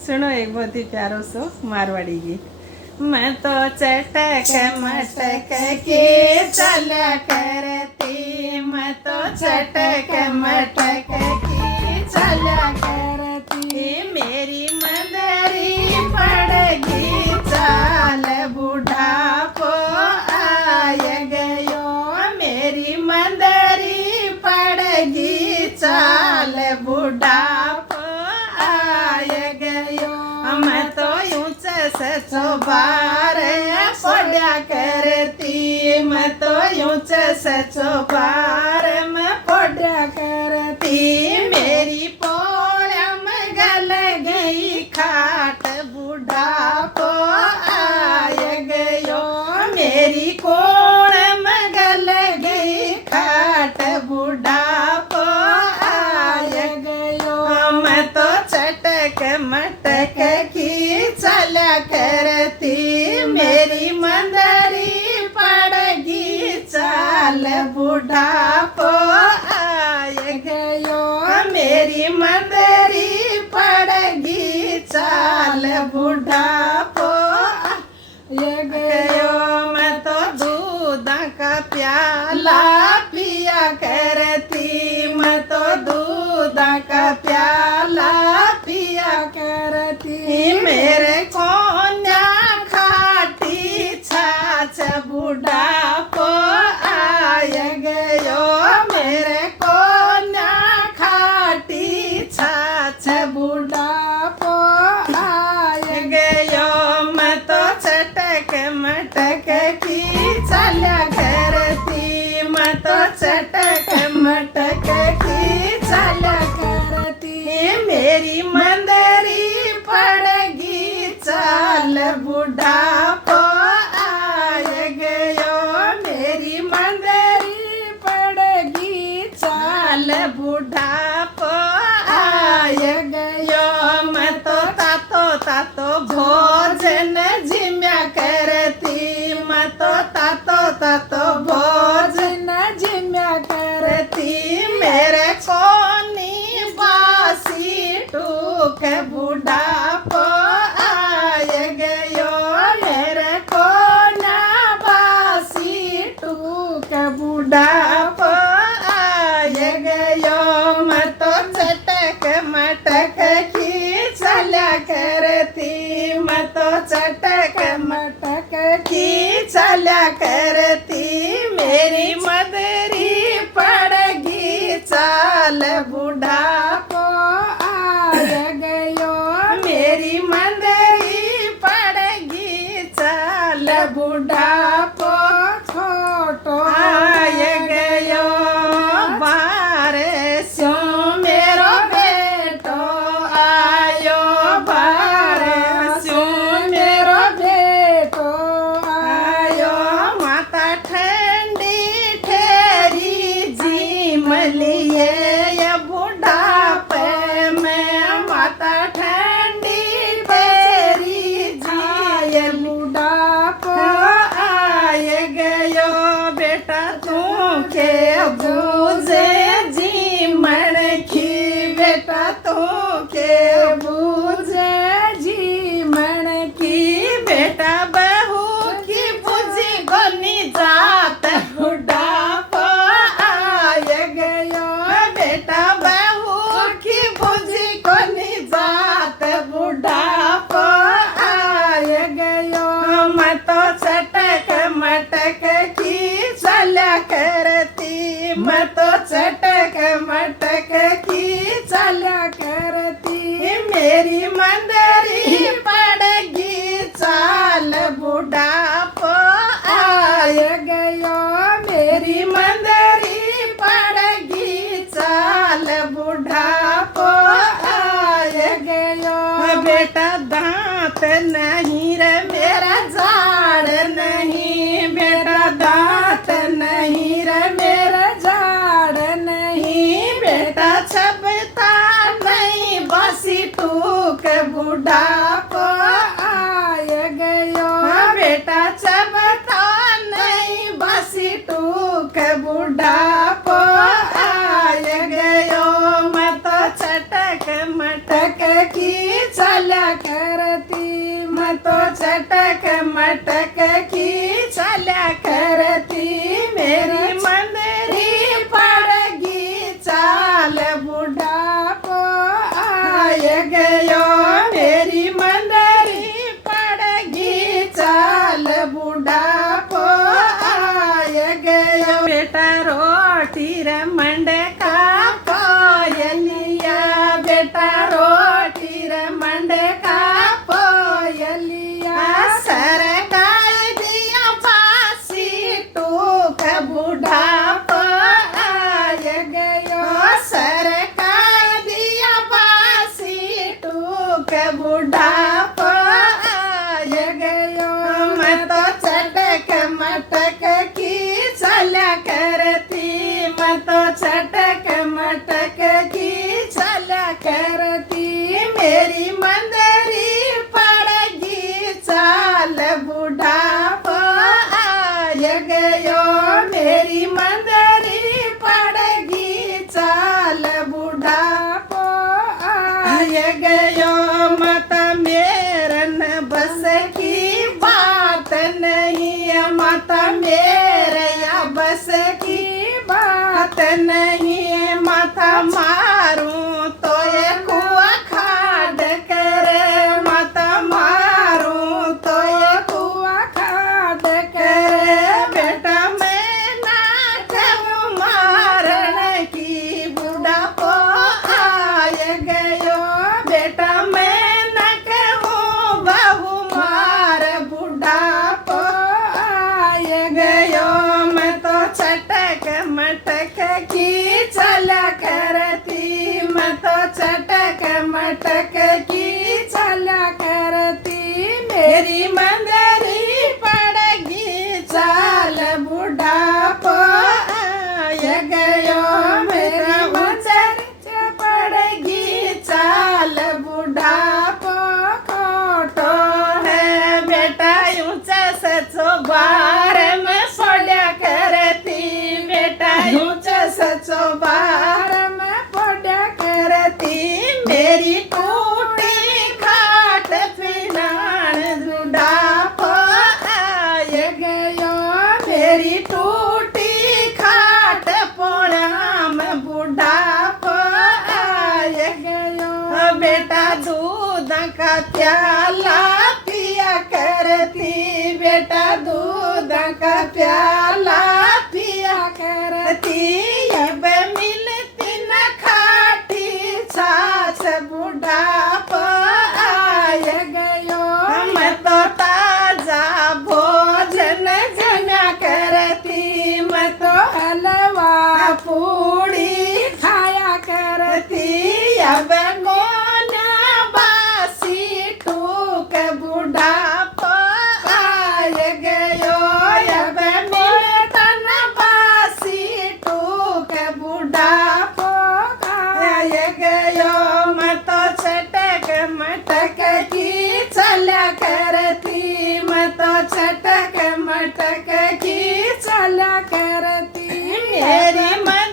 सुनो एक बहुत ही प्यारो सो मारवाड़ी गीत। मैं तो चटक मटक के चला करती, मैं तो चटक मटक की चला करती। मेरी मदरी पड़गी चाल बुढ़ापो आय गयो, मेरी मदरी पड़गी चाल बुढ़ापो आय गयो। मैं तो यूं सचो बार पड़ा करती, मैं तो यूं सचो बार में पड़ा करती। मेरी पोलम गल गई खाट बुढ़ापो आय गयो, मेरी कोण में गल गई खाट बुढ़ापो आय गयो। मैं तो चटक मटक की चला करती, मेरी मंदरी पड़गी चाल बुढ़ापो आय गयो, मेरी मंदरी पड़गी चाल बुढ़ापो आय गयो। मैं तो दूध का प्याला पिया करती, मैं तो दूध का प्याला पिया करती। मेरे कोन्या खाटी छाछ बुढ़ापो आय गयो, मेरे कोन्या खाटी छाछ बुढ़ापो आय गयो। मैं तो चटक मटक की चला करती, मैं तो चटक मटक की चला करती। मेरी मंदरी पड़गी चाल बुढ़ापो आय गयो, मेरी मंदरी पड़गी चाल बुढ़ापो आय गयो। मैं तो तातो भोजन जिम्या करती, मैं तो तातो भोजन जिम्या करती। मेरे कोनी बासी टूक बुढ़ापो आय गयो, मेरे कोना बासी टूक बुढ़ापो आय गयो। मैं तो चटक मटक की चला करती, मैं तो चटक मटक की चला करती। मेरी मदरी पड़गी चाल बुढ़ापो आय गयो, मेरी मदरी पड़गी चाल बुढ़ापो छोटो आय गयो। बारे सो मेरो बेटो आयो, बारे सो मेरो बेटो आयो। माता ठंडी ठहरी जी मलिए ये बुढ़ापे में, माता ठंडी ठहरी जी ये बुढ़ापो आय गयो। बेटा तू के बूझे जी मनखी, बेटा तू के बूझे जी मनखी। बेटा बहू की बुझी गोनी जात बुढ़ापो आय गयो, बेटा बहू की बुझी गोनी जात बुढ़ापो आय गयो। मैं तो चटक मटक की चला करती, मैं तो चटक मटक की चला करती। मेरी मंदरी पड़गी चाल बुढ़ापो आय गयो, मेरी मंदरी पड़गी चाल बुढ़ापो आय गयो। बेटा दांत नहीं रे मेरा झाड़ नहीं, बेटा दांत नहीं रे मेरा झाड़ नहीं। बेटा छबता नहीं बसी टूक बुढ़ापो आय गयो, बेटा छबता नहीं बसी टूक बुढ़ापो आय गयो। मैं तो चटक मटक की चल्या करती मैं तो चटक मटक की चल्या करती मेरी मंदरी पड़गी चाल बुढ़ापो आय गयो मेरी मंदरी पड़गी चाल बुढ़ापो आय गयो बेटा रोटी रे मंडे का पोयलिया बेटा रोटी रे मंडे का पोयलिया सरगाय दिया फांसी टूक बुढ़ापो आय गयो सरगाय दिया फांसी टूक बुढ़ापो आय गयो मैं तो चटक मटक की चल्या करती मैं तो चटक मटक की चल्या करती मेरी मंदरी पड़गी चाल बुढ़ापो आय गयो मेरी मंदरी पड़गी चाल बुढ़ापो आय गयो मत मेरन बस की बात नहीं मत मेरे या बस की बात नहीं माथा मारूं तो ये कुआ खाड करे माथा मारूं तो ये कुआ खाड करे बेटा मैं ना कहूँ मारने की बुढ़ापो आय गयो बेटा मैं ना कहूँ बहु मार बुढ़ापो आय गयो मैं तो चटक मटक की चला करती मैं तो चटक मटक की चला करती मेरी मंदरी पड़गी चाल बुढ़ापो आय गयो मेरी मंदरी पड़गी चाल बुढ़ापो खोटो है बेटा ऊंचा सचो बार में सोड्या करती बेटा ऊंचा सचो बार में पोड्या करती मेरी टूटी खाट पिनाण बुढ़ापो आय गयो मेरी टूटी खाट पोणाम बुढ़ापो आय गयो बेटा दूध का प्याला पिया करती बेटा दूध का प्याला पिया करती अब मिलती न खाटी छाछ बुढ़ापो आय गयो मैं तो ताजा भोजन जमा करती मैं तो हलवा पूड़ी खाया करती अब गोना बासी टूक बुढ़ापो आय गयो अब मिलता न बासी टूक बुढ़ापो आय गयो मैं तो चटक मटक की चल्या करती मैं तो चटक मटक की चल्या करती मेरी मन